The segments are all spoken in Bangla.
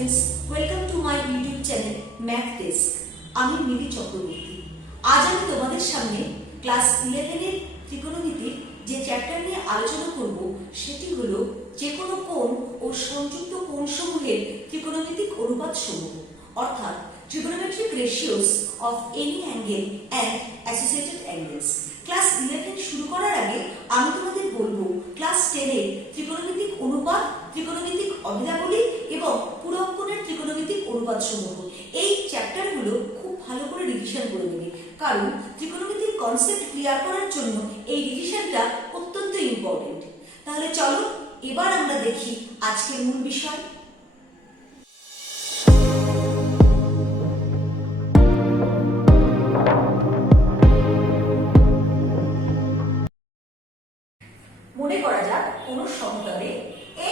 Students, welcome to my YouTube channel math desk. আমি মিলি চক্রবর্তী। আজ আমি তোমাদের সামনে ক্লাস 11 এর ত্রিকোণমিতির যে চ্যাপ্টার নিয়ে আলোচনা করব সেটি হলো যে কোনো কোণ ও সংযুক্ত কোণসমূহের ত্রিকোণমিতিক অনুপাত সমূহ, অর্থাৎ trigonometric ratios of any angle and associated angles। Class 11 শুরু করার আগে আমি তোমাদের বলবো ক্লাস 10 এর ত্রিকোণমিতিক অনুপাত, ত্রিকোণমিতিক অভিধাবলী এবং পুরো অঙ্কনের ত্রিকোণমিতিক অনুপাত সমূহ এই চ্যাপ্টারগুলো খুব ভালো করে রিভিশন করে নেবে, কারণ ত্রিকোণমিতিক কনসেপ্ট ক্লিয়ার করার জন্য এই রিভিশনটা অত্যন্ত ইম্পর্টেন্ট। তাহলে চলো এবার আমরা দেখি আজকের মূল বিষয়। মনে করা যাক কোনো সমতলে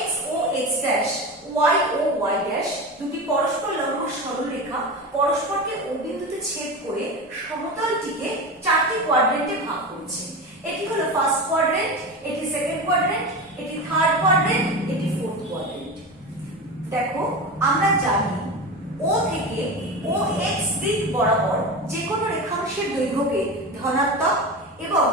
x ও x ড্যাশ, y ও y ড্যাশ দুটি পরস্পর লম্ব সরলরেখা পরস্পরকে O বিন্দুতে ছেদ করে সমতলটিকে চারটি কোয়াড্রেন্টে ভাগ করেছে। এটি হলো ফার্স্ট কোয়াড্রেন্ট, এটি সেকেন্ড কোয়াড্রেন্ট, এটি থার্ড কোয়াড্রেন্ট, এটি ফোর্থ কোয়াড্রেন্ট। দেখো আমরা জানি O থেকে OX দিক বরাবর যে কোনো রেখাংশের দৈর্ঘ্যকে ধনাত্মক এবং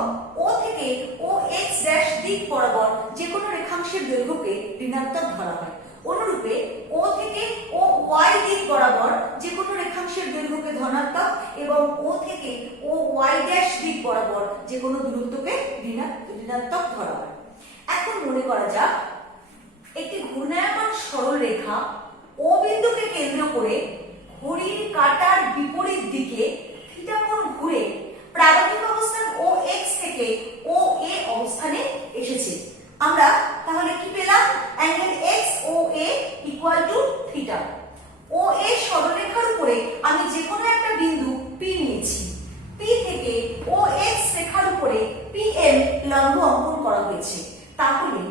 O থেকে OX ড্যাশ দিক বরাবর যে কোনো রেখাংশের দৈর্ঘ্যকে ঋণাত্মক ধরা হয়। অনুরূপে O থেকে OY দিক বরাবর যে কোনো রেখাংশের দৈর্ঘ্যকে ধনাত্মক এবং O থেকে OY ড্যাশ দিক বরাবর যে কোনো দূরত্বকে ঋণাত্মক ধরা হয়। এখন মনে করা যাক একটি ঘূর্ণায়মান সরল রেখা O বিন্দুকে কেন্দ্র করে ঘড়ির কাঁটার বিপরীত দিকে থিটা কোণ ঘুরে প্রারম্ভিক অবস্থান OX থেকে OA অবস্থানে এসেছে। আমরা তাহলে কি পেলাম? Angle XOA equal to theta. OA সরলরেখার উপরে আমি যে কোনো একটা বিন্দু P নিয়েছি। P থেকে OX রেখার উপরে PM লম্ব অঙ্কন করা হয়েছে। তাহলে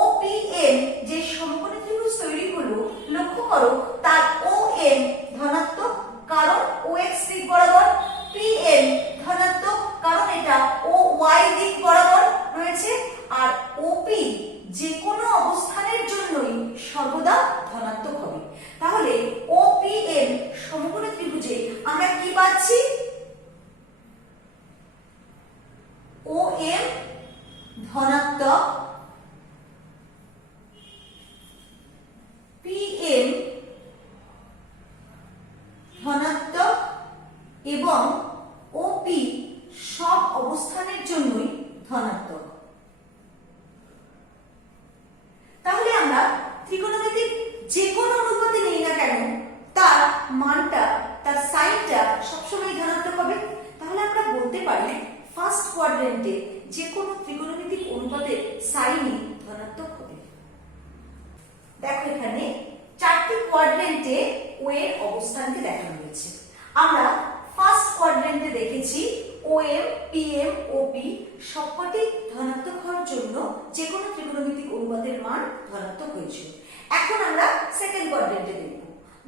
OPM যে সমকোণী ত্রিভুজ তৈরি হলো, লক্ষ্য করো তার OM ধনাত্মক কারণ OX দিক বরাবর, PM ধনাত্মক কারণ এটা OY দিক বরাবর রয়েছে, আর OP যে কোনো অবস্থানের জন্যই সর্বদা ধনাত্মক হবে। তাহলে OPM সমকোণী ত্রিভুজে আমরা কি পাচ্ছি? OM ধনাত্মক, PM ধনাত্মক এবং OP সব অবস্থানের জন্যই ধনাত্মক। তাহলে আমরা ত্রিকোণমিতিক যে কোনো অনুপাতে নেই না কেন তার মানটা, তার সাইনটা সবসময় ধনাত্মক হবে। তাহলে আমরা বলতে পারি ফার্স্ট কোয়াড্রেন্টে যে কোনো ত্রিকোণমিতিক অনুপাতের সাইনই ধনাত্মক হবে। দেখো এখানে চারটি কোয়াড্রেন্টে O এর অবস্থানকে দেখানো হয়েছে। আমরা ফার্স্ট কোয়াড্রেন্টে দেখেছি OM, PM, OP সবকটি ধনাত্মক হওয়ার জন্য যে কোনো ত্রিকোণমিতিক অনুপাতের মান ধনাত্মক হয়েছিল। এখন আমরা সেকেন্ড কোয়াড্রেন্টে দেখব।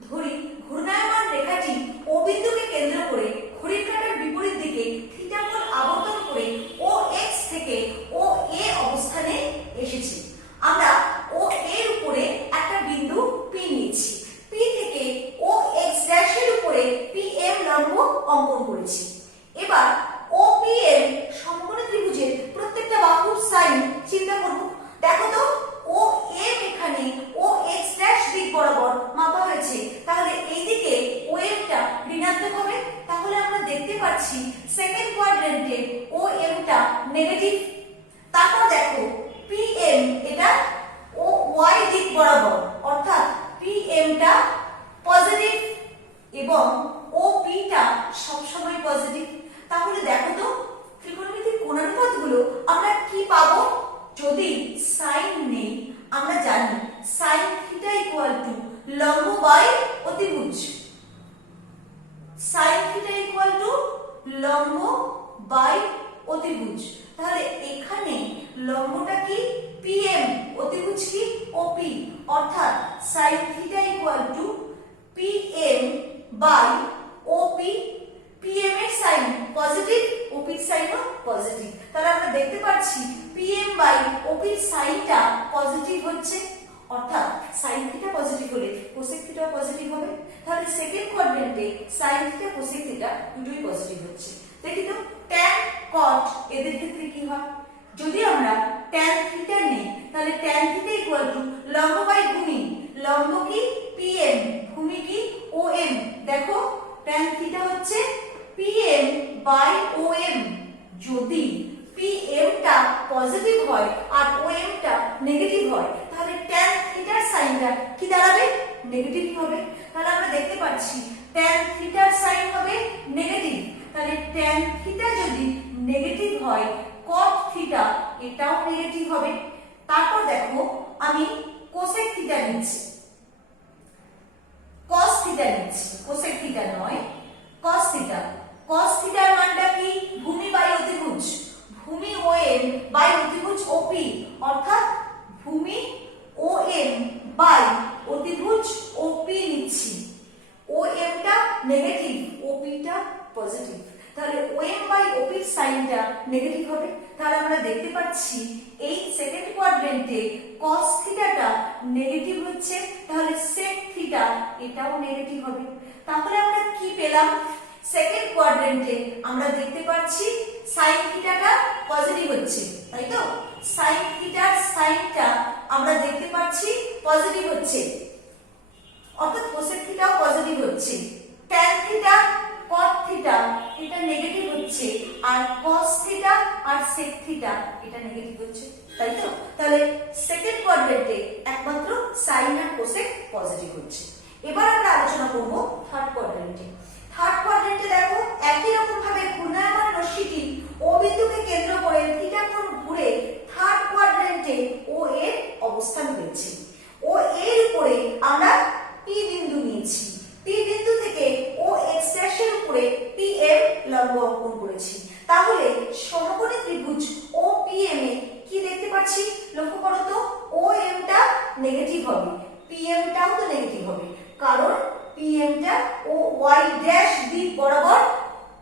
ধরি ঘূর্ণায়মান রেখাটি O বিন্দুকে কেন্দ্র করে ঘড়ির কাঁটার বিপরীত দিকে থিটা কোণ আবর্তন করে OX থেকে OA অবস্থানে এসেছে। আমরা OA এর উপরে একটা বিন্দু P নিয়েছি। P থেকে OX ড্যাশ এর উপরে PM লম্ব অঙ্কন করেছি। এবার OPM সমকোণী ত্রিভুজের প্রত্যেকটা বাহুর সাইন চিন্তা করব। দেখো তো OM এখানে OX ড্যাশ দিক বরাবর মাপা হয়েছে, তাহলে এই দিকে OM টা ঋণাত্মক হবে। তাহলে আমরা দেখতে পাচ্ছি সেকেন্ড কোয়াড্রেন্টে OM টা নেগেটিভ। তারপর দেখো PM এটা OY দিক বরাবর, অর্থাৎ PM টা পজিটিভ এবং OP টা সবসময় পজিটিভ। তাহলে দেখো তো ত্রিকোণমিতিক কোণানুপাতগুলো আমরা কি পাবো? যদি সাইন নেই, আমরা জানি সাইন থিটা ইকুয়াল টু লম্ব বাই অতিভুজ। সাইন থিটা ইকুয়াল টু লম্ব বাই অতিভুজ। তাহলে এখানে লম্বটা কি? PM, অতিভুজ কি? OP, অর্থাৎ sine theta equal to PM by OP। PM এর সাইন পজিটিভ, OP এর সাইনও পজিটিভ। তাহলে আমরা দেখতে পাচ্ছি PM বাই OP এর সাইনটা পজিটিভ হচ্ছে, অর্থাৎ সাইন থিটা পজিটিভ হলে কোসেক থিটা পজিটিভ হবে। তাহলে সেকেন্ড কোয়াড্রেন্টে sin থিটা কোসেক থিটা দুটোই পজিটিভ হচ্ছে। দেখি তো tan cot এদের ক্ষেত্রে কি হয়? যদি আমরা tan থিটা নিই তাহলে tan থিটা ইকুয়াল টু লম্ব বাই ভূমি। লম্ব কি pm, ভূমি কি om। দেখো tan থিটা হচ্ছে pm বাই om। যদি pm টা পজিটিভ হয় আর om টা নেগেটিভ হয় তাহলে tan থিটার সাইনটা কি দাঁড়াবে? নেগেটিভ হবে। তাহলে আমরা দেখতে পাচ্ছি tan থিটার সাইন হবে নেগেটিভ। তাহলে tan থিটা যদি নেগেটিভ হয় cot থিটা এটাও নেগেটিভ হবে। তারপর দেখো আমি কোসেক থিটা নিচ্ছি, cos থিটা নিচ্ছি, কোসেক থিটা নয় cos থিটা। cos থিটার মানটা কি? ভূমি বাই অতিভুজ। ভূমি OM বাই অতিভুজ OP, অর্থাৎ ভূমি OM বাই অতিভুজ OP নিচ্ছি। OM টা নেগেটিভ, OP টা পজিটিভ। তাহলে OM বাই OP এর সাইনটা নেগেটিভ হবে। তাহলে আমরা দেখতে পাচ্ছি এই সেকেন্ড কোয়াড্রেন্টে cos থিটাটা নেগেটিভ হচ্ছে, তাহলে sec থিটা এটাও নেগেটিভ হবে। তাহলে আমরা কি পেলাম? সেকেন্ড কোয়াড্রেন্টে আমরা দেখতে পাচ্ছি sin থিটাটা পজিটিভ হচ্ছে, তাই তো? sin থিটার সাইনটা আমরা দেখতে পাচ্ছি পজিটিভ হচ্ছে, অর্থাৎ কোসেক থিটাও পজিটিভ হচ্ছে। tan থিটা cot থিটা এটা নেগেটিভ হচ্ছে, আর cos থিটা আর sec থিটা এটা নেগেটিভ হচ্ছে, তাই তো? তাহলে সেকেন্ড কোয়াড্রেন্টে একমাত্র sin আর cosec পজিটিভ হচ্ছে। এবার আমরা আলোচনা করব থার্ড কোয়াড্রেন্টে। থার্ড কোয়াড্রেন্টে দেখো একই রকম ভাবে ঘূর্ণায়মান রশ্মিটি O বিন্দুকে কেন্দ্র করে থিটা কোণ ঘুরে থার্ড কোয়াড্রেন্টে O এর অবস্থান হয়েছে। O এর উপরে আমরা P বিন্দু নিয়েছি। P বিন্দু থেকে OX' এর উপরে PM লম্ব অঙ্কন করেছি। তাহলে সমকোণী ত্রিভুজ OPM এ কি দেখতে পাচ্ছি? লক্ষ্য করো তো, OM টা নেগেটিভ হবে, PM টাও তো নেগেটিভ হবে, কারণ PM টা OY' দিক বরাবর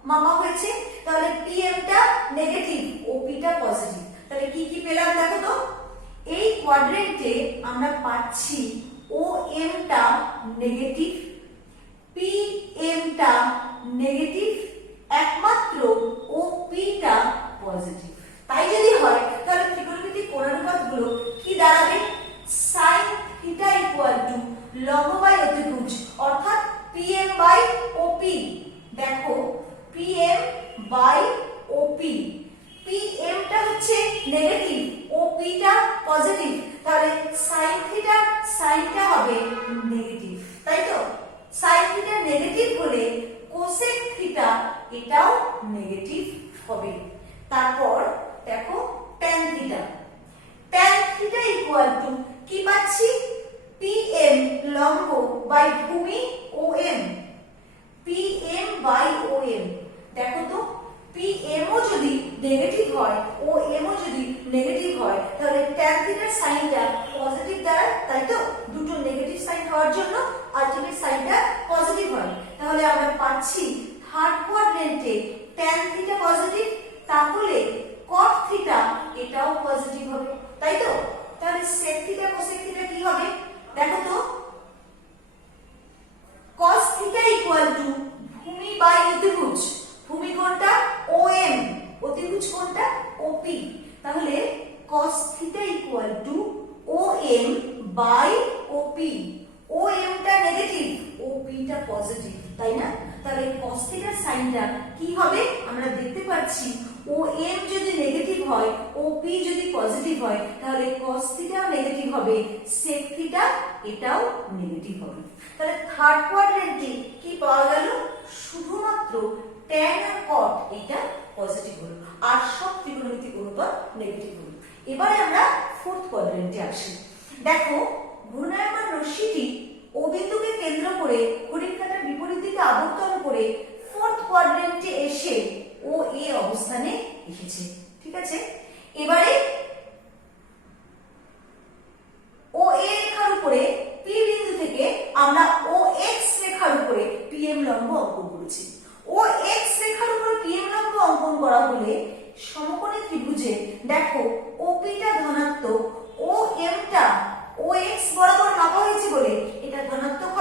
মাপা হয়েছে। তাহলে PM টা নেগেটিভ, OP টা পজিটিভ। তাহলে কি কি পেলাম দেখো তো, এই কোয়াড্রেন্টে আমরা পাচ্ছি OM টা নেগেটিভ, PM টা নেগেটিভ, একমাত্র OP টা পজিটিভ। তাই যদি হয় তাহলে ত্রিকোণমিতিক কোণানুপাতগুলো কি দাঁড়াবে? sin থিটা ইকুয়াল টু লম্ব বাই অতিভুজ, অর্থাৎ PM বাই OP। দেখো PM বাই OP, PM টা হচ্ছে নেগেটিভ, OP টা পজিটিভ। তাহলে sin থিটা সাইনটা হবে নেগেটিভ, তাই তো? sin থিটা নেগেটিভ হলে cosec থিটা এটাও নেগেটিভ হবে। তারপর দেখো tan theta, tan theta equal to কি পাচ্ছি? PM লম্ব বাই ভূমি OM, PM বাই OM। দেখো তো PM ও যদি নেগেটিভ হয়, OM ও যদি নেগেটিভ হয়, তাহলে tan থিটার সাইনটা পজিটিভ দাঁড়ায়, তাই তো? দুটো নেগেটিভ সাইন হওয়ার জন্য আলটিমেট সাইনটা পজিটিভ হয়। তাহলে আমরা পাচ্ছি থার্ড কোয়াড্রেন্টে tan থিটা পজিটিভ, তাহলে cot থিটা এটাও পজিটিভ হবে, তাই তো? তাহলে sec থিটা cosec থিটা কি হবে? দেখো তো, cos থিটা ইকুয়াল টু ভূমি বাই অতিভুজ। ভূমি কোণটা OM, অতিভুজ কোণটা OP। তাহলে cos theta equal to OM by OP। OM টা নেগেটিভ, OP টা পজিটিভ, তাই না? তাহলে cos থিটার সাইনটা কি হবে? আমরা দেখতে পাচ্ছি OM যদি নেগেটিভ হয়, OP যদি পজিটিভ হয়, তাহলে cos থিটাও নেগেটিভ হবে, sec থিটা এটাও নেগেটিভ হবে। তাহলে থার্ড কোয়াড্রেন্টে কি পাওয়া গেল? শুধুমাত্র tan আর cot এটা পজিটিভ হলো, আর সব ত্রিকোণমিতিক অনুপাত নেগেটিভ হলো। এবারে আমরা ফোর্থ কোয়াড্রেন্টে আসি। দেখো ঘূর্ণায়মান রশ্মিটি O বিন্দুকে কেন্দ্র করে ঘড়ির কাঁটার বিপরীত দিকে আবর্তন করে ফোর্থ কোয়াড্রেন্টে এসে OA অবস্থানে এসেছে, ঠিক আছে? এবারে OA রেখার উপরে P বিন্দু থেকে আমরা OX রেখার উপরে PM লম্ব অঙ্কন করেছি। OX রেখার উপরে PM লম্ব অঙ্কন করা হলে সমকোণী ত্রিভুজে দেখো OP টা ধনাত্মক, OM টা OX বরাবর মাপা হয়েছে বলে এটা ধনাত্মক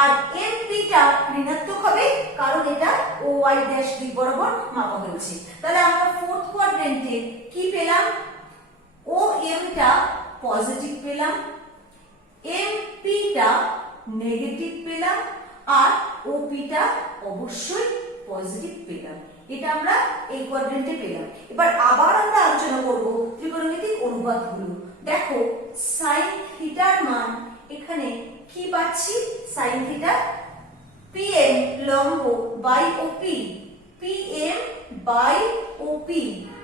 আর এমপিটা ঋণাত্মক হবে কারণ এটা ও ওয়াই ড্যাশ দিক বরাবর মাপা হয়েছে। তাহলে আমরা ফোর্থ কোয়াড্রেন্টে কি পেলাম? ও এমটা পজিটিভ পেলাম, এমপিটা নেগেটিভ পেলাম, আর ওপিটা অবশ্যই পজিটিভ পেলাম। এটা আমরা এই কোয়াড্রেন্টে পেলাম। এবার আবার আমরা আলোচনা করব ত্রিকোণমিতিক অনুপাতগুলো। দেখো sin থিটার মান এখানে কি পাচ্ছি? sin থিটা pm লম্ব বাই ওপি, pm বাই ওপি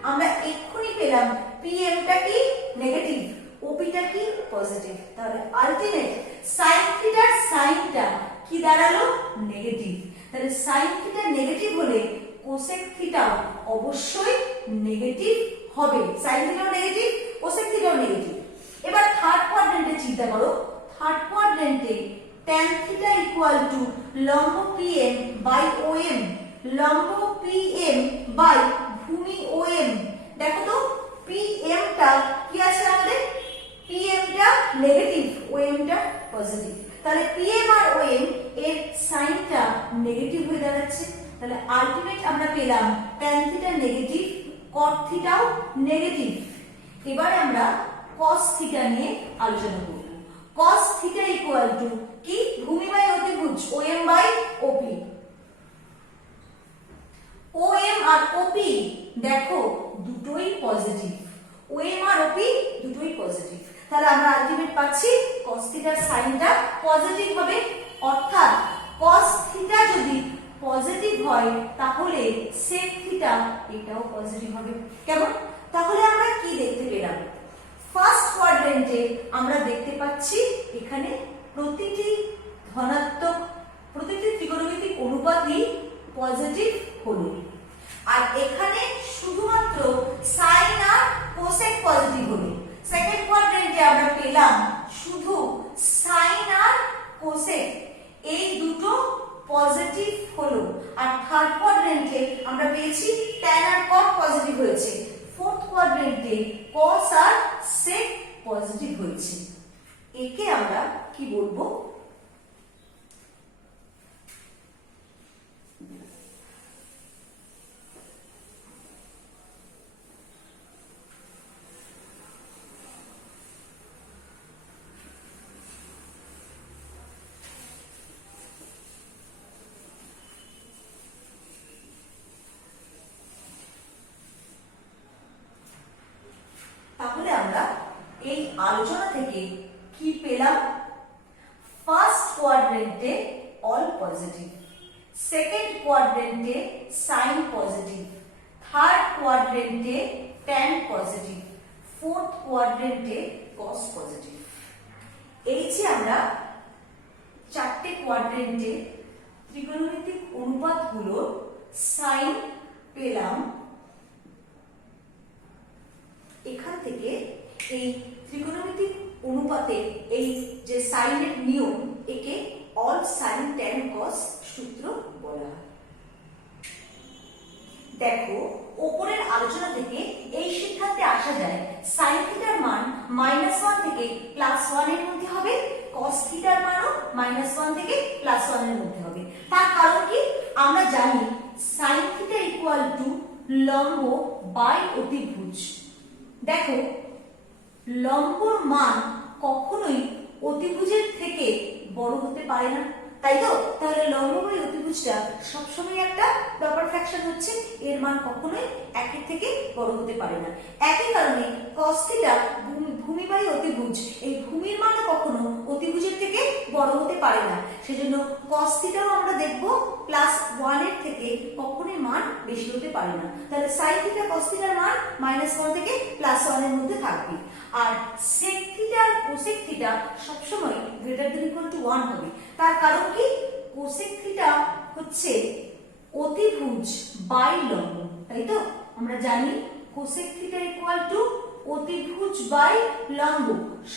আমরা এক্ষুনি পেলাম pm টা কি নেগেটিভ, ওপিটা কি পজিটিভ। তাহলে আলটিমেট sin থিটার সাইনটা কি দাঁড়ালো? নেগেটিভ। তাহলে sin থিটা নেগেটিভ হলে কোসেক থিটাও অবশ্যই নেগেটিভ হবে। sin থিটাও নেগেটিভ, কোসেক থিটাও নেগেটিভ। এবার থার্ড কোয়াড্রেন্টে চিন্তা করো। থার্ড কোয়াড্রেন্টে tan থিটা ইকুয়াল টু লম্ব pm বাই om, লম্ব pm বাই ভূমি om। দেখো তো pm টা কি আছে আমাদের? pm টা নেগেটিভ, om টা পজিটিভ। তাহলে pm আর om এর সাইনটা নেগেটিভ হয়ে দাঁড়াচ্ছে। তাহলে আলটিমেট আমরা পেলাম tan থিটা নেগেটিভ, cot থিটাও নেগেটিভ। এবারে আমরা cos থিটা নিয়ে আলোচনা করব। cos থিটা ইকুয়াল টু কি? ভূমি বাই অতিভুজ om বাই op। om আর op দেখো দুটোই পজিটিভ, om আর op দুটোই পজিটিভ। তাহলে আমরা আলটিমেট পাচ্ছি cos থিটার সাইনটা পজিটিভ হবে। অর্থাৎ cos থিটা যদি পজিটিভ হয় তাহলে sec থিটা এটাও পজিটিভ হবে। কেমন? তাহলে আমরা কি দেখতে পেলাম? ফার্স্ট কোয়াড্রেন্টে আমরা দেখতে পাচ্ছি এখানে প্রতিটি ধনাত্মক, প্রতিটি ত্রিকোণমিতিক অনুপাতই পজিটিভ হলো। আর এখানে শুধুমাত্র সাইন আর কোসেক পজিটিভ হলো। সেকেন্ড কোয়াড্রেন্টে আমরা পেলাম শুধু সাইন আর কোসেক এই দুটো পজিটিভ হলো। আর থার্ড কোয়াড্রেন্টে আমরা পেয়েছি tan আর cot পজিটিভ হয়েছে। ফোর্থ কোয়াড্রেন্টে cos আর sec পজিটিভ হয়েছে। একে আমরা কি বলবো? তাহলে আমরা এই আলোচনা থেকে কি পেলাম? ফার্স্ট কোয়াড্রেন্টে অল পজিটিভ, সেকেন্ড কোয়াড্রেন্টে সাইন পজিটিভ, থার্ড কোয়াড্রেন্টে tan পজিটিভ, ফোর্থ কোয়াড্রেন্টে cos পজিটিভ। এই যে আমরা চারটে কোয়াড্রেন্টে ত্রিকোণমিতিক অনুপাতগুলো সাইন পেলাম, এখান থেকে এই ত্রিকোণমিতিক অনুপাতে এই যে সাইনের নিয়ম, একে অল সাইন tan cos সূত্র বলা হয়। দেখো উপরের আলোচনা থেকে এই সিদ্ধান্তে আসা যায় sin থিটার মান -1 থেকে +1 এর মধ্যে হবে, cos থিটার মানও -1 থেকে +1 এর মধ্যে হবে। তার কারণ কি? আমরা জানি sin থিটা ইকুয়াল টু লম্ব বাই অতিভুজ। দেখো লম্বর মান কখনোই অতিভুজের থেকে বড় হতে পারে না, তাই তো? তাহলে লম্ব বাই অতিভুজটা সবসময় একটা প্রপার ফ্র্যাকশন হচ্ছে, এর মান কখনোই একের থেকে বড় হতে পারে না। একই কারণে cos থিটা ভূমি বাই অতিভুজ, এই ভূমির মানও কখনো অতিভুজের থেকে বড় হতে পারে না। সেজন্য cos থিটাও আমরা দেখব +1 এর থেকে কখনোই মান বেশি হতে পারে না। তাহলে sin থিটা cos থিটার মান -1 থেকে +1 এর মধ্যে থাকবে। আর sec থিটা আর cosec থিটা সবসময় >= 1 হবে। তার কারণ কি? cosec থিটা হচ্ছে অতিভুজ বাই লম্ব, তাই তো? আমরা জানি cosec থিটা ইকুয়াল টু অতিভুজ বাই লম্ব।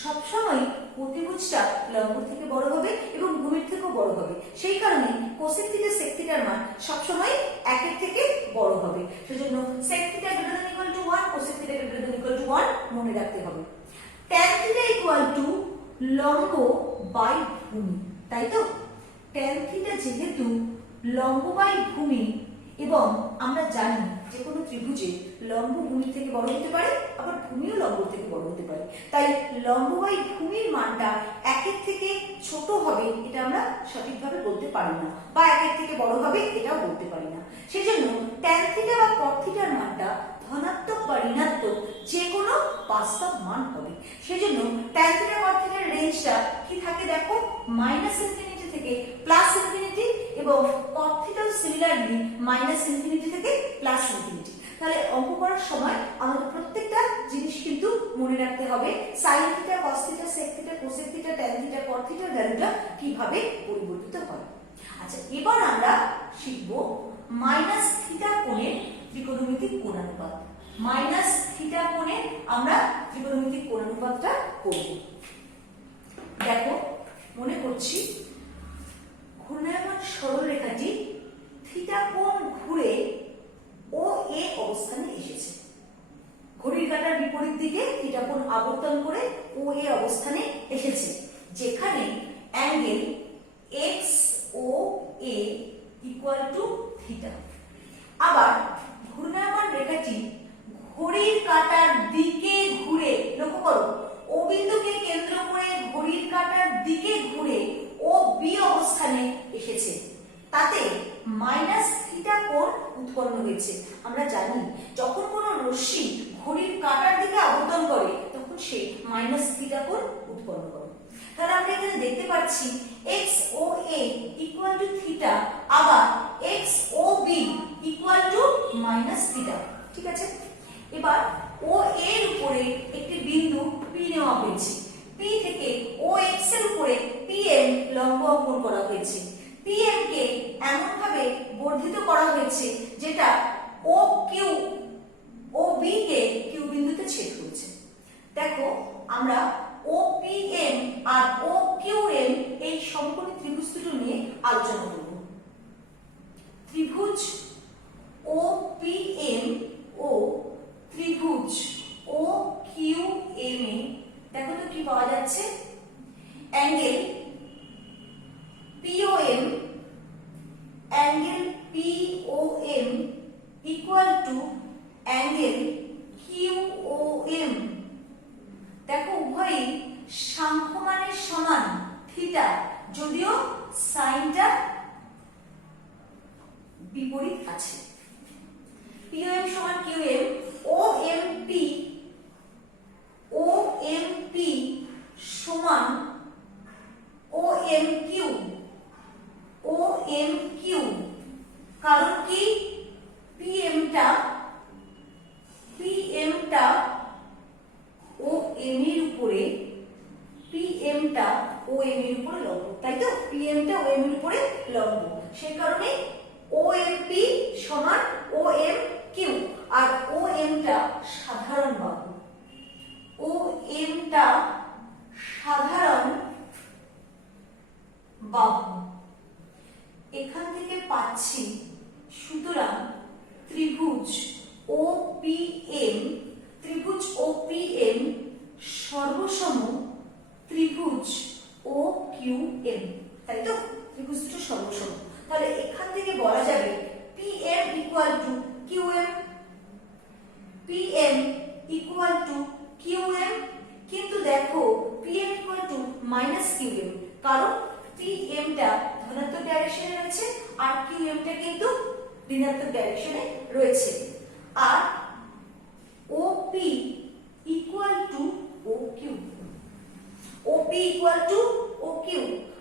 সবসময় অতিভুজটা লম্ব থেকে বড় হবে এবং ভূমির থেকেও বড় হবে। সেই কারণে cosec থিটা sec থিটার মান সবসময় একের থেকে বড় হবে। সেজন্য sec থিটা >= 1, cosec থিটা >= 1 মনে রাখতে হবে। tan থিটা ইকুয়াল টু লম্ব বাই ভূমি, তাই তো? ট্যান থিটা যেহেতু লম্ববাই ভূমি এবং আমরা জানি যে কোনো ত্রিভুজে লম্ব ভূমির থেকে বড় হতে পারে, আবার ভূমিও লম্ব থেকে বড় হতে পারে, তাই লম্ববাই ভূমির মানটা একের থেকে ছোট হবে এটা আমরা সঠিকভাবে বলতে পারি না, বা একের থেকে বড় হবে এটাও বলতে পারি না। সেজন্য ট্যান থিটা বা কট থিটার মানটা ধনাত্মক বা ঋণাত্মক যে কোনো বাস্তব মান হবে। সেজন্য ট্যান থিটা কট থিটার রেঞ্জটা কি থাকে দেখো, -ইনফিনিটি থেকে +ইনফিনিটি, এবং কট থিটাও সিমিলারলি -ইনফিনিটি থেকে +ইনফিনিটি। তাহলে অঙ্ক করার সময় আমাদের প্রত্যেকটা জিনিস কিন্তু মনে রাখতে হবে, sine theta, cos theta, sec theta, cosec theta, tan theta, cot থিটার ভ্যালুটা কিভাবে পরিবর্তিত হয়। আচ্ছা, এবার আমরা শিখব মাইনাস থিটা কোণের ত্রিকোণমিতিক কোণানুপাত। মাইনাস থিটা কোণে আমরা ত্রিকোণমিতিক কোণানুপাতটা করব। দেখো, মনে করছি ঘূর্ণায়মান সরলরেখাটি থিটা কোণ ঘুরে ও এ অবস্থানে এসেছে। ঘড়ির কাঁটার বিপরীত দিকে থিটা কোণ আবর্তন করে ও এ অবস্থানে এসেছে, যেখানে angle X O A equal to theta. আবার ঘূর্ণায়মান রেখাটি ঘড়ির কাঁটার দিকে ঘুরে, লক্ষ্য করো, ও বিন্দুকে কেন্দ্র করে ঘড়ির কাঁটার দিকে ঘুরে ও বি অবস্থানে এসেছে, তাতে মাইনাস থিটা কোণ উৎপন্ন হয়েছে। আমরা জানি যখন কোনো রশ্মি ঘড়ির কাঁটার দিকে আবর্তন করে তখন সে মাইনাস থিটা কোণ উৎপন্ন করে। তাহলে আমরা এখানে দেখতে পাচ্ছি X O A equal to theta, আবার X O B equal to minus theta. ঠিক আছে, এবার ও এর উপরে একটি বিন্দু পি নেওয়া হয়েছে, পি থেকে ও এক্স এর উপরে পিএম লম্ব অঙ্কন করা হয়েছে। পিএম কে এমন ভাবে বর্ধিত করা হয়েছে যেটা ও কিউ ও বি কে কিউ বিন্দুতে ছেদ করেছে। দেখো, আমরা ও পি এম আর ও কিউ এম এই সমকোণী ত্রিভুজ দুটো নিয়ে আলোচনা করব। ত্রিভুজ ও পি এম ও ত্রিভুজ ও কিউ এম এ দেখো তো কি পাওয়া যাচ্ছে, angle POM, angle POM equal to angle QOM. দেখো, উভয়ই সাংখ্যমানের সমান থিটা, যদিও সাইনটা বিপরীত আছে। পিওএম সমান কিউএম, ওএমপি সমান ওএমকিউ, কারণ কি পিএমটা ও এম এর উপরে, লম্ব, তাই তো, পিএমটা ও এম এর উপরে লম্ব, সেই কারণে ওএমপি সমান ওএমকিউ। আর ওএমটা সাধারণ বাহু, এখান থেকে পাচ্ছি, সুতরাং ত্রিভুজ ওপিএম সর্বসম ত্রিভুজ ও কিউএম, তাই তো, ত্রিভুজ দুটো সর্বসম। তাহলে এখান থেকে বলা যাবে পিএম ইকুয়াল টু কিউএম, কিন্তু দেখো PM equal to minus QM, কারণ পিএমটা ধনাত্মক ডাইরেকশনে রয়েছে আর কিউএমটা কিন্তু ঋণাত্মক ডাইরেকশনে রয়েছে। আর ওপি ইকুয়াল টু ওকিউ,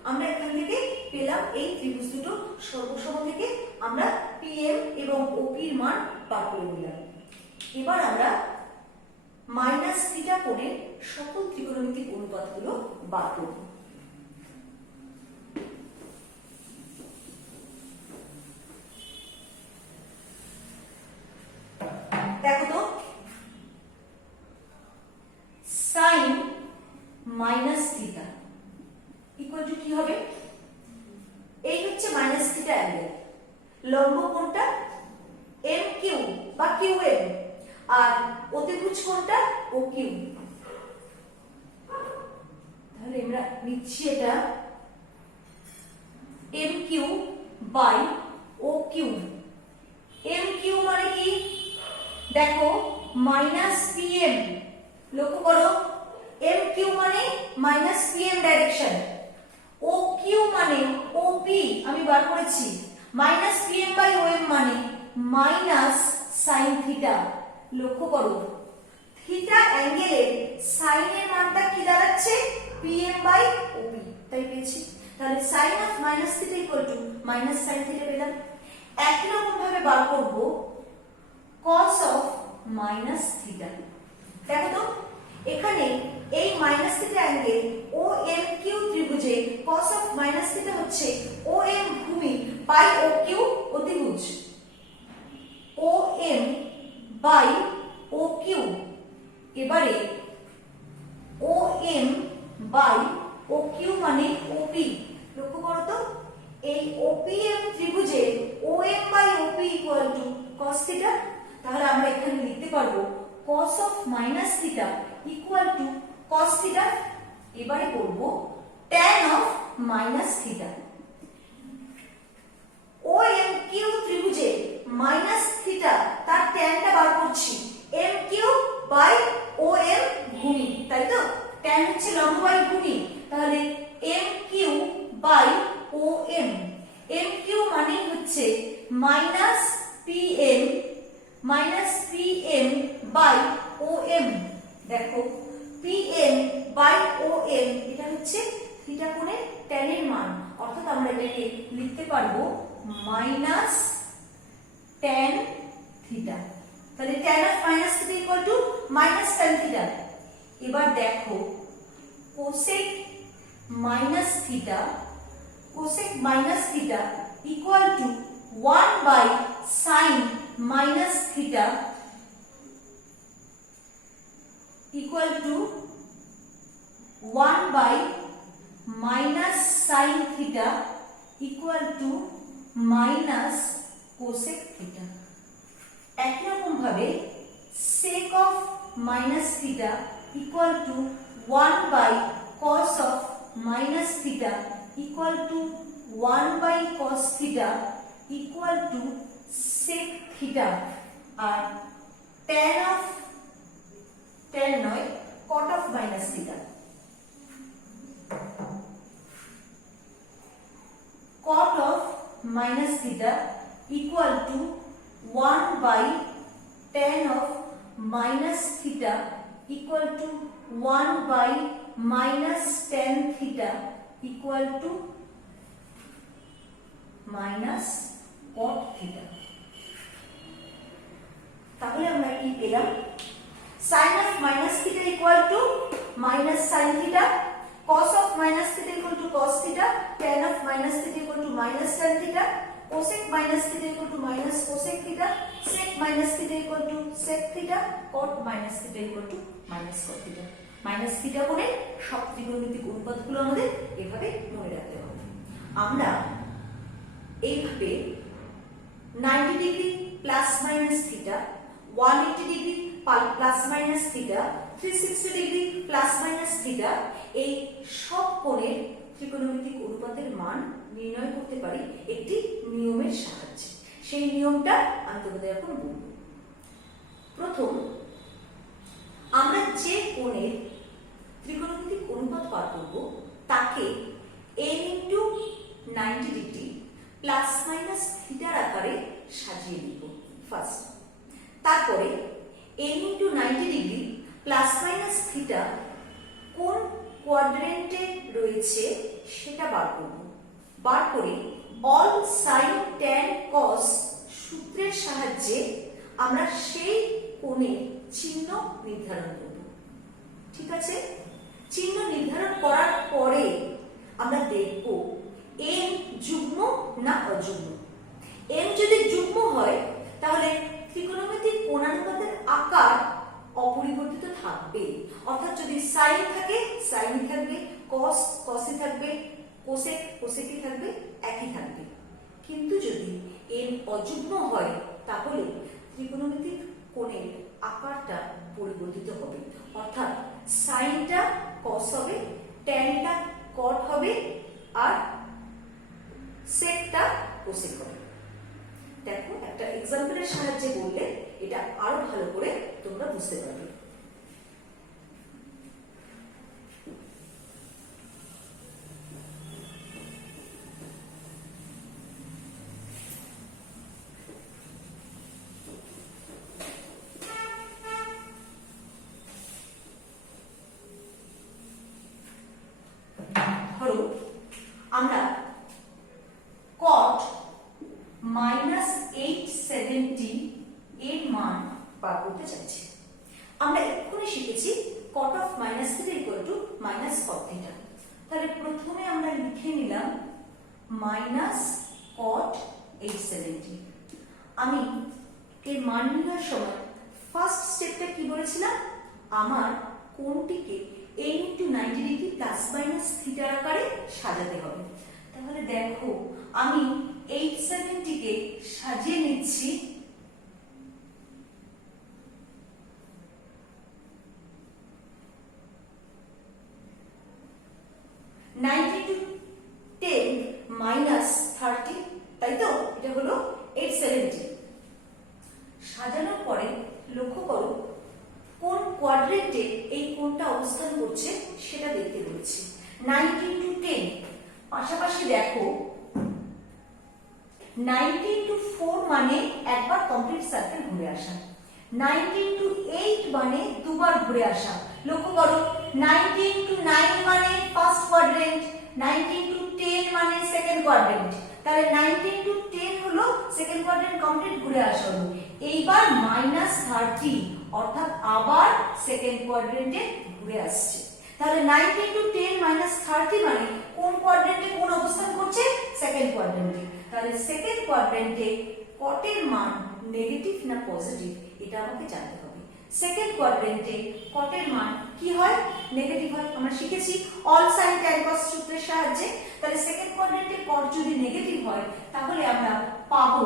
আমরা এখান থেকে পেলাম এই ত্রিভুজ দুটো সর্বসম থেকে আমরা পিএম এবং ওপির মান বার করে নিলাম। এবার আমরা মাইনাস থিটা কোণের সকল ত্রিকোণমিতিক অনুপাতগুলো বার করব। দেখো তো, sine minus theta equal to কি হবে, এই হচ্ছে মাইনাস থিটা অ্যাঙ্গেল, লম্ব কোণটা এম কিউ বা কিউ এম, আর অতিভুজ কোণটা ও কিউ। তাহলে আমরা নিচ্ছি এটা M Q by O Q. M Q মানে কি দেখো মাইনাস পিএম, লক্ষ্য করো এম কিউ মানে minus PM direction, O Q মানে ওপি আমি বার করেছি, minus PM by O M মানে মাইনাস সাইন থিটা। লক্ষ্য করো থিটা অ্যাঙ্গেলের সাইনের মানটা কি দাঁড়াচ্ছে পিএম বাই ওপি, তাই পেয়েছি। তাহলে sine of minus theta equal to minus sine theta পেলাম। একই রকম ভাবে বার করব cos অফ মাইনাস থিটা। দেখো তো এখানে এই minus theta angle O M Q ত্রিভুজে cos অফ মাইনাস থিটা হচ্ছে ও এম ভূমি বাই ও কিউ অতিভুজ, O M by O Q. এবারে O M by O Q মানে ওপি। লক্ষ্য করো তো এই ওপিএম ত্রিভুজে O M by OP equal to cos theta. তাহলে আমরা এখানে লিখতে পারবো cos of minus theta equal to cos theta. এবারে করব tan of minus theta. O M Q ত্রিভুজে মাইনাস থিটা তার ট্যানটা বার করছি M Q by O M ভূমি, তাই তো ট্যান হচ্ছে লম্ব বাই ভূমি। তাহলে M Q by O M, M Q মানে হচ্ছে minus PM by O M. দেখো পিএম বাই ও এম এটা হচ্ছে থিটা কোণের ট্যানের মান, অর্থাৎ আমরা এটাকে লিখতে পারবো মাইনাস ট্যান থিটা। তাহলে tan of minus theta equal to minus tan theta. এবার দেখো cosec minus theta equal to 1 by sine minus theta equal to 1 by minus sine theta equal to minus cosec theta. একই রকম ভাবে sec of minus theta equal to 1 by cos of minus theta equal to 1 by cos theta equal to sec theta. আর ট্যান নয় কট of minus theta, cot of minus theta equal to 1 by tan of minus theta equal to 1 by minus tan theta equal to minus cot theta। তাহলে আমরা কি পেলাম sin of minus theta equal to minus sin theta, cos of minus theta equal to cos theta, tan of minus theta equal to minus tan theta, cosec minus theta equal to minus cosec theta, sec minus theta equal to sec theta, cot minus theta equal to minus cot theta। Minus theta করে সব ত্রিকোণমিতিক অনুপাতগুলো আমাদের এভাবে মনে রাখতে হবে। আমরা এইভাবে 90 degree plus minus theta, 180 degree plus minus theta, 360 degree plus minus theta এই সব কোণের ত্রিকোণমিতিক অনুপাতের মান নির্ণয় করতে পারি একটি নিয়মের সাহায্যে। সেই নিয়মটা আমি তোমাদের এখন বলব। প্রথম আমরা যে কোণের ত্রিকোণমিতিক অনুপাত বার করব তাকে n into 90 degree plus minus থিটার আকারে সাজিয়ে নিব ফার্স্ট। তারপরে n into 90 degree plus minus theta কোন কোয়াড্রেন্টে রয়েছে সেটা বার করব। বার করে অল সাইন ট্যান কস সূত্রের সাহায্যে আমরা সেই কোণের চিহ্ন নির্ধারণ করব। ঠিক আছে, চিহ্ন নির্ধারণ করার পরে আমরা দেখব n যুগ্ম না অযুগ্ম। n যদি যুগ্ম হয় তাহলে ত্রিকোণমিতিক কোণানুপাতের আকার অপরিবর্তিত থাকবে, অর্থাৎ যদি সাইন থাকে সাইনই থাকবে, কস কসই থাকবে, কোসেক কোসেকই থাকবে, একই থাকবে। কিন্তু যদি n অযুগ্ম হয় তাহলে ত্রিকোণমিতিক কোণের আকারটা পরিবর্তিত হবে, অর্থাৎ সাইনটা কস হবে, ট্যানটা কট হবে, আর কোসেক হবে। দেখো একটা এক্সাম্পলের সাহায্যে বললে এটা আরো ভালো করে তোমরা বুঝতে পারবে। ধরো আমরা cot -870 এর মান বার করতে চাইছি। আমরা এক্ষুনি শিখেছি cot of -3 -cot θ। তাহলে প্রথমে আমরা লিখে নিলাম -cot 870। আমি এর মান নেওয়ার সময় ফার্স্ট স্টেপটা কি বলেছিলাম, আমার কোণটিকে a × 90 degree plus minus theta আকারে সাজাতে হবে। তাহলে দেখো আমি 870 কে সাজিয়ে নিচ্ছি -10 -30, তাই তো? এটা হলো 870। সাজানোর পরে লক্ষ্য করো কোন কোয়াড্রেন্টে এই কোণটা অবস্থান করছে সেটা দেখতে বলেছি। 90 × 10, পাশাপাশি দেখো 90 × 4 মানে একবার কমপ্লিট সার্কেল ঘুরে আসা, 90 × 8 মানে দুবার ঘুরে আসা। লক্ষ্য করো 90 × 9 মানে ফার্স্ট কোয়াড্রেন্ট, 90 × 10 মানে সেকেন্ড কোয়াড্রেন্ট। তাহলে 90 × 10 হলো সেকেন্ড কোয়াড্রেন্ট কমপ্লিট ঘুরে আসা হলো। এইবার -30 অর্থাৎ আবার সেকেন্ড কোয়াড্রেন্টে ঘুরে আসছে। তাহলে 90 × 10 -30 মানে কোন কোয়াড্রেন্টে কোন অবস্থান করছে, সেকেন্ড কোয়াড্রেন্টে। তাহলে সেকেন্ড কোয়াড্রেন্টে কটের মান নেগেটিভ না পজিটিভ এটা আমাকে জানতে হবে। সেকেন্ড কোয়াড্রেন্টে কটের মান কি হয়, নেগেটিভ হয়। আমরা শিখেছি অল সাইন ট্যান কস সূত্রের সাহায্যে। তাহলে সেকেন্ড কোয়াড্রেন্টে কট যদি নেগেটিভ হয় তাহলে আমরা পাবো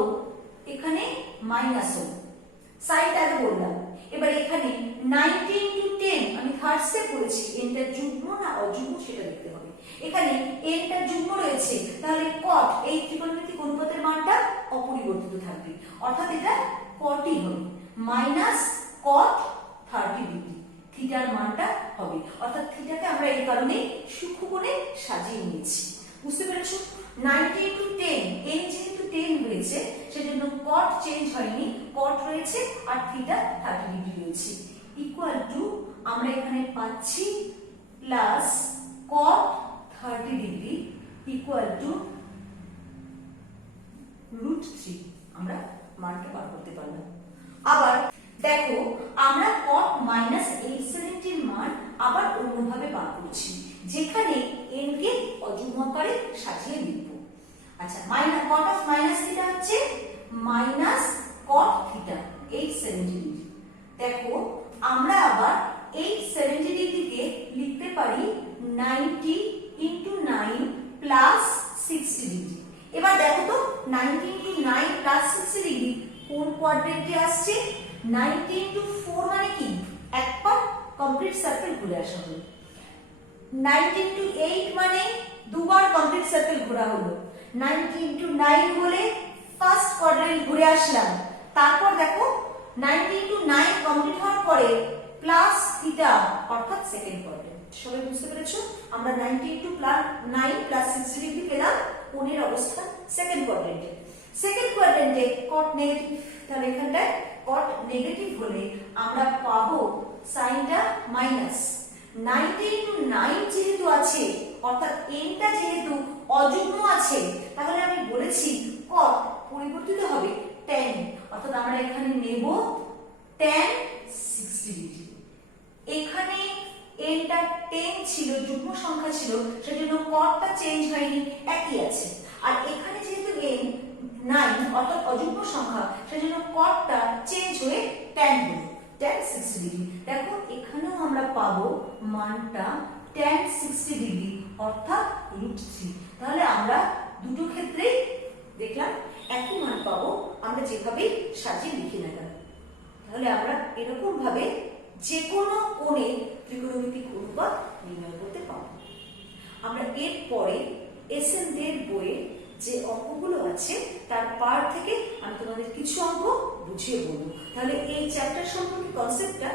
এখানে -1, সাইনটা আগে বললাম। এবার এখানে 90 × 10 আমি থার্ড স্টেপ বলেছি, এনটা যুগ্ম না অযুগ্ম সেটা দেখতে হবে। এখানে এনটা যুগ্ম রয়েছে, তাহলে cot এই ত্রিকোণমিতিক অনুপাতের মানটা অপরিবর্তিত থাকবে, অর্থাৎ এটা cotই হবে -cot 30 ডিগ্রি। থিটার মানটা হবে, অর্থাৎ থিটাকে আমরা এই কারণে সূক্ষ্ম কোণে সাজিয়ে নিয়েছি। বুঝতে পেরেছো? 90 × 10, n যেহেতু 10 হয়েছে সেজন্য cot চেঞ্জ হয়নি, cot রয়েছে আর থিটা 30 ডিগ্রি রয়েছে। ইকুয়াল টু আমরা এখানে পাচ্ছি plus cot 30 degree equal to √3। আমরা মানটা বার করতে পারলাম। আবার দেখো আমরা cot -870 এর মান আবার অন্যভাবে বার করছি, যেখানে n কে অযুগ্ম আকারে সাজিয়ে লিখব। আচ্ছা, cot of -θ হচ্ছে -cot θ 870 ডিগ্রি। দেখো আমরা আবার 870 ডিগ্রিকে লিখতে পারি 90 × 9 +60 ডিগ্রি। এবার দেখো তো 90 × 9 +60 ডিগ্রি কোন কোয়াড্রেন্টে আসছে, 90 × 4 মানে কি, একবার কমপ্লিট সার্কেল ঘুরে আসা হলো। 90 × 8 মানে দুবার কমপ্লিট সার্কেল ঘোরা হলো। 90 × 9 বলে ফার্স্ট কোয়াড্রেন্ট ঘুরে আসলাম। তারপর দেখো 90 × 9 কমপ্লিট হওয়ার পরে প্লাস থিটা অর্থাৎ সেকেন্ড কোয়াড্রেন্ট। সবাই বুঝতে পেরেছো? আমরা 90 × 9 +60 ডিগ্রি পেলাম কোণের অবস্থান সেকেন্ড কোয়াড্রেন্টে। সেকেন্ড কোয়াড্রেন্টে cot নেগেটিভ, তাহলে এখানটায় cot নেগেটিভ হলে আমরা পাবো সাইনটা মাইনাস। 90 × 9 যেহেতু আছে অর্থাৎ nটা যেহেতু অযুগ্ম আছে, তাহলে আমি বলেছি cot পরিবর্তিত হবে tan, অর্থাৎ আমরা এখানে নেব tan 60 ডিগ্রি। এখানে nটা 10 ছিল, যুগ্ম সংখ্যা ছিল, সেজন্য cotটা চেঞ্জ হয়নি, একই আছে। আর এখানে যেহেতু n 9 অর্থাৎ অযুগ্ম সংখ্যা, সেজন্য cotটা চেঞ্জ হয়ে tan হলো, tan 60 ডিগ্রি। দেখো এখানেও আমরা পাবো মানটা tan 60 ডিগ্রি অর্থাৎ √3। তাহলে আমরা দুটো ক্ষেত্রেই দেখলাম একই মান পাবো, আমরা যেভাবে সাজিয়ে লিখে নিলাম। তাহলে আমরা এরকম ভাবে যে কোনো কোণে ত্রিকোণমিতিক অনুপাত নির্ণয় করতে পারবো। আমরা এরপরে এসএন দের বইয়ে যে অঙ্কগুলো আছে পার থেকে আমি তোমাদের কিছু অঙ্ক বুঝিয়ে বলবো। তাহলে এই চ্যাপ্টার সম্পর্কে কনসেপ্টটা